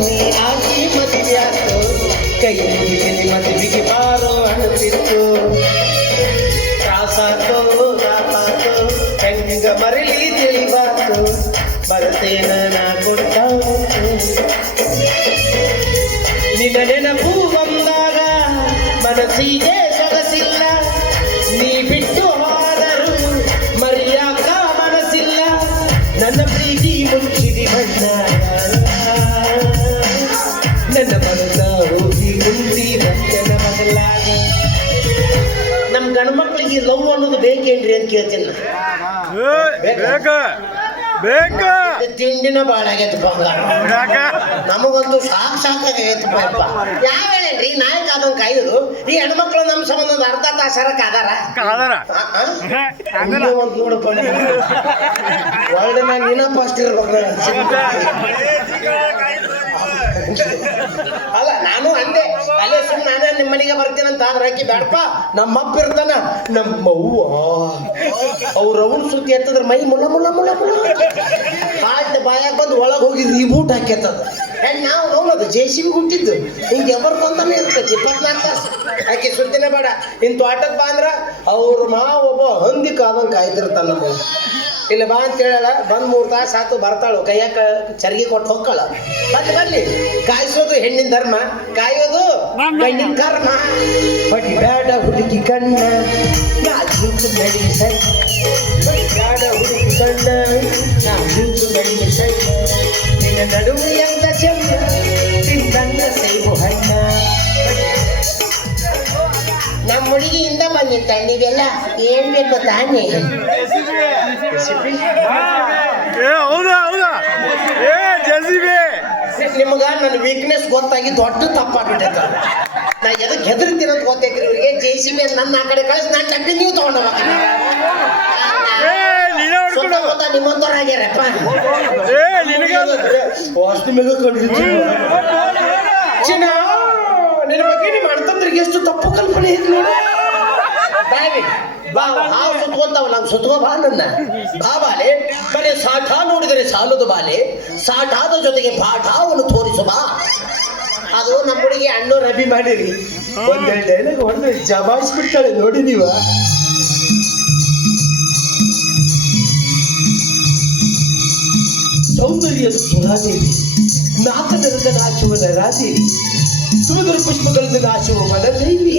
ನೀ ಆಗಿ ಮದುವೆಯಾತು ಕೈ ಮುಗಿದಿನಿ ಮದುವೆಗೆ ಬಾರೋ ಅಣುತ್ತಿತ್ತು ಕಾಸಾತೋ ರಾತಾತೋ ಹೆಂಗ ಮರಳಿ ತಿಳಿಬಾತು ಬರ್ತೇನ ನಾ ಕೊಡ್ತಾತು ನಿನ್ನ ನೆನಪು ಬಂದಾಗ ಮನಸ್ಸಿಗೆ ಸೊಗಸಿಲ್ಲ ನೀ ಬಿಟ್ಟು ಹೋದರು ಮರಿಯಾಕ ಮನಸ್ಸಿಲ್ಲ ನನ್ನ ಪ್ರೀತಿ ಮುಚ್ಚಿದಿ ಬಣ್ಣ ನನ್ನ ಮನದ ಹೋಗಿ ಕುಂತಿ ಬಚ್ಚನ ಬದಲಾಗ ನಮ್ಮ ಗಂಡ್ಮಕ್ಳಿಗೆ ಲವ್ ಅನ್ನೋದು ಬೇಕೇನ್ರಿ ಅಂತ ಕೇಳ್ತೀನಿ ಬೇಕ ತಿಂಡಿನ ಬಾಳ ಆಗೈತಪ್ಪ ನಮಗಂತೂ ಸಾಕಾಗೈತಪ್ಪ ಯಾವ ಹೇಳೇನ್ರಿ ನಾಯಕ ಆದಂಗ ಕಾಯ್ದು ಈ ಹೆಣ್ಮಕ್ಳು ನಮ್ಮ ಸಂಬಂಧ ಒಂದು ಅರ್ಧ ತಾಸರ ಕಾದಾರ ಒಂದು ನೋಡಪ್ಪ ವರ್ಲ್ಡ್ ಮ್ಯಾಗ ನೀನ ಫಸ್ಟ್ ಇರ್ಬೇಕು ಅಲ್ಲ ನಾನು ಅಂದೆ ಅಲ್ಲೇ ಸುಮ್ಮನೆ ನಾನೇ ನಿಮ್ಮ ಮನೆಗೆ ಬರ್ತೀನಂತ ಆದ್ರೆ ಹಾಕಿ ಬೇಡಪ್ಪ ನಮ್ಮಪ್ಪ ಇರ್ತಾನ ನಮ್ಮ ಅವ್ವ ಅವ್ರ ಅವನ್ ಸುದ್ದಿ ಎತ್ತದ್ರ ಮೈ ಮುಳ ಮುಳ ಮುಳ ಮುಳ ಹಾಟ್ ಬಾಯಾಗ ಬಂದು ಒಳಗೆ ಹೋಗಿ ರೀಬೂಟ್ ಹಾಕ್ಯತ್ತದ ನಾವು ನೋಡೋದು JCB ಹುಟ್ಟಿದ್ದು ಹಿಂಗೆ ಎಬರ್ಕೊಂತಾನೆ ಇರ್ತೈತಿ 24 ತಾಸು ಆಕೆ ಸುದ್ದಿನೇ ಬೇಡ ಇನ್ ತೋಟಕ್ಕೆ ಬಾ ಅಂದ್ರ ಅವ್ರ ಒಬ್ಬ ಹಂದಿ ಕಾದಂಗೆ ಕಾಯ್ತಿರ್ತಾನ ನಮ್ಮ ಇಲ್ಲ ಬಾ ಅಂತ ಹೇಳಲ್ಲ ಬಂದ್ 3 ತಾಸು ಆತು ಬರ್ತಾಳು ಕೈಯಾಕ ಚರ್ಗಿ ಕೊಟ್ಟು ಹೋಗ್ಕಳ ಬರ್ಲಿ ಕಾಯಿಸೋದು ಹೆಣ್ಣಿನ ಧರ್ಮ ಕಾಯೋದು ಗಂಡಿನ ಕರ್ಮ ಬಟ್ ಬೇಡ ಹುಡುಗಿ ಕಣ್ಣ ನಡಿ ಸರಿ ಬೇಡ ಹುಡುಗಿ ಕಣ್ಣ ನಡಿ ಸರಿ ನಿನ್ನ ನಡುವೆ ಎಂತ ಚೆನ್ನ ತಿಂದಂಗ ಸೇಬು ಹಣ್ಣ ನಮ್ಮ ಹುಡುಗಿಯಿಂದ ಬಂದಿತ್ತ ನೀವೆಲ್ಲ ಏನ್ ಬೇಕು ತಾನೇ ನಿಮಗ ನನ್ನ ವೀಕ್ನೆಸ್ ಗೊತ್ತಾಗಿ ದೊಡ್ಡ ತಪ್ಪಾಗ್ಬಿಟ್ಟೈತ ನಾ ಎದಕ್ಕೆ ಹೆದರ್ತೀನಿ ಅಂತ ಗೊತ್ತೈತ್ರಿ ಇವ್ರಿಗೆ JCB ನನ್ನ ಆ ಕಡೆ ಕಳಿಸಿ ನಾನು ಟಕ್ಕಿ ನೀವು ತಗೊಂಡ ನಿಮ್ಮಂತವ್ರಾಗ್ಯಾರಪ್ಪ ಅಷ್ಟು ಮೇಗ ಚಿನ್ನ ನಿನ್ನ ಬಗ್ಗೆ ನಿಮ್ಮ ಅಣ್ತಂದ್ರಿಗೆ ಎಷ್ಟು ತಪ್ಪು ಕಲ್ಪನೆ ಐತಿ ನೋಡಿ ಬಾ ಹಾವು ಸುತ್ಕೊಂತಾವಲ್ಲ ಹಂಗೆ ಸುತ್ಕೋ ಬಾ ನನ್ನ ಬಾ ಬಾಲೆ ಬರೀ ಸಾಠ ನೋಡಿದರೆ ಸಾಲದು ಬಾಲೆ ಸಾಠಾದ ಜೊತೆಗೆ ಪಾಠವನ್ನು ತೋರಿಸು ಬಾ ಅದು ನಮ್ಮ ಹುಡುಗಿ ಅಣ್ಣವ್ರು ರಬಿ ಮಾಡಿರಿ ಒಂದೆರಡು ಡೈಲಾಗ್ ಒಂದು ಜಮಾಯಿಸ್ಬಿಡ್ತಾಳೆ ನೋಡಿ ನೀವ ಸೌಂದರ್ಯ ಸುರಾದೇವಿ ನಾಕನರಕ ನಾಚುವ ನರಾದೇವಿ ಸುಮಧುರ ಪುಷ್ಪಗಳನ್ನು ನಾಚುವ ಮನದೇವಿ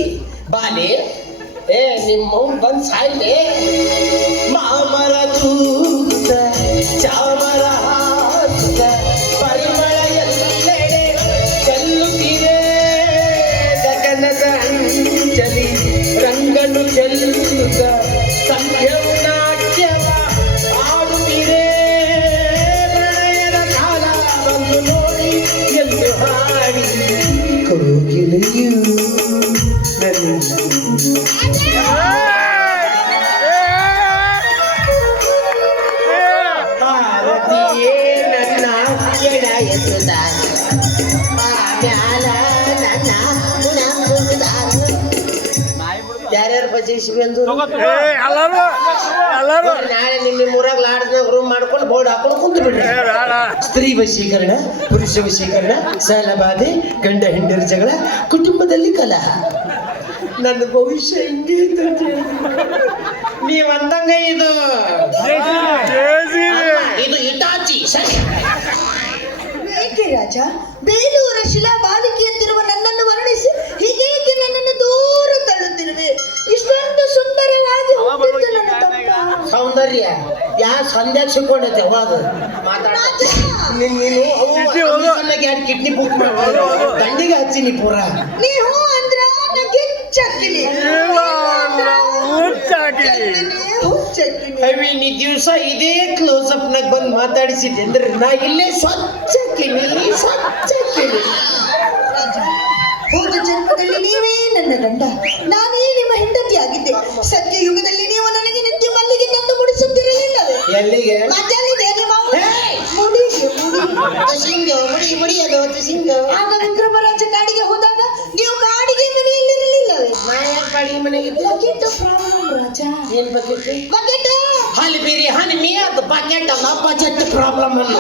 ಬಾಲೆ ಏ ನಿಮ್ಮ ಬಂದ್ ಸಾಯ್ಲೆ ಮಾಮರ ತೂತ ಚಾಮರ ಹಾಸುತ್ತ ಪರಿಮಳ ಎಲ್ಲೆಡೆ ಚೆಲ್ಲುತ್ತಿದೆ ಗಗನದ ಅಂಜಲಿ ರಂಗನು ಚೆಲ್ಲುತ್ತ ಸಂಖ್ಯವು ನಾಟ್ಯವ ಆಡುತ್ತಿದೆ ಪ್ರಣಯದ ಕಾಲ ಬಂದು ನೋಡಿ ಎಂದು ಹಾಡಿ ಕೋಗಿಲೆಯು ಯಾರ್ಯಾರು JCB ಅಂದ್ರು ನಾಳೆ ನಿಮ್ಮ ಊರಾಗ ಲಾಡ್ಜ್ನಾಗ ರೂಮ್ ಮಾಡ್ಕೊಂಡು ಬೋರ್ಡ್ ಹಾಕೊಂಡು ಕುಂತು ಬಿಡ್ರಿ ಸ್ತ್ರೀ ವಶೀಕರಣ ಪುರುಷ ವಶೀಕರಣ ಸಾಲಬಾಧೆ ಗಂಡ ಹೆಂಡರ ಜಗಳ ಕುಟುಂಬದಲ್ಲಿ ಕಲಹ ನನ್ನ ಭವಿಷ್ಯ ಹೆಂಗೆ ನೀವ್ ಅಂದಂಗ ಇದು ಇಟಾಚಿ ಸರಿ ಏಕೆ ರಾಜ ಬೇಲೂರ ಶಿಲಾ ಬಾಲಿಕೆಯಂತಿರುವ ನನ್ನನ್ನು ವರ್ಣಿಸಿ ಹೀಗೇಕೆ ನನ್ನನ್ನು ದೂರ ತಳ್ಳುತ್ತಿರುವೆ ಇಷ್ಟೊಂದು ಸುಂದರವಾಗಿ ಹುಟ್ಟಿದ್ದು ನನ್ನ ತಮ್ಮ ಸೌಂದರ್ಯ ಯಾ ಸಂಧ್ಯಾ ಸಿಕ್ಕೊಂಡೈತೆ ಹೋದ ಮಾತಾಡ ನೀನು ಕಿಡ್ನಿ ಬುಕ್ ಮಾಡಿ ದಂಡಿಗೆ ಹಚ್ಚಿನಿ ಪೂರ ನೀವು ಅಂದ್ರ ಗೆಚ್ಚಾಕಿನಿ ನೀ ದಿವಸ ಇದೇ ಕ್ಲೋಸ್ ಅಪ್ ನಾಗ ಬಂದು ಮಾತಾಡಿಸಿದ್ದೆ ಅಂದ್ರೆ ನಾ ಇಲ್ಲೇ ಸ್ವಚ್ಛಕ್ಕಿನಿ ಹೋದ ಜನ್ಮದಲ್ಲಿ ನೀವೇ ನನ್ನ ಗಂಡ ನಾನೇ ನಿಮ್ಮ ಹೆಂಡತಿ ಆಗಿದ್ದೆ ಸತ್ಯಯುಗದಲ್ಲಿ ನೀವು ನನಗೆ ನಿತ್ಯ ಮಲ್ಲಿಗೆ ತಂದು ಮುಡಿಸುತ್ತಿರಲಿಲ್ಲವೇ ಎಲ್ಲಿಗೆ ಆಗ ವಿಕ್ರಮರಾಜ ಕಾಡಿಗೆ ಹೋದಾಗ ನೀವು ಕಾಡಿಗೆ ಮನೆಯಲ್ಲಿರಲಿಲ್ಲವೇ ಕಾಡಿಗೆ ಮನೆಗೆ ಬಕೆಟ್ ಪ್ರಾಬ್ಲಮ್ ರಾಜ ಏನ್ ಬಕೆಟ್ ಬಕೆಟ್ ಹಾಲಿ ಬೀರಿ ಹಾನಿ ಮೀ ಅದು ಬಕೆಟ್ ಅಲ್ಲ ಬಜೆಟ್ ಪ್ರಾಬ್ಲಮ್ ಅಲ್ಲ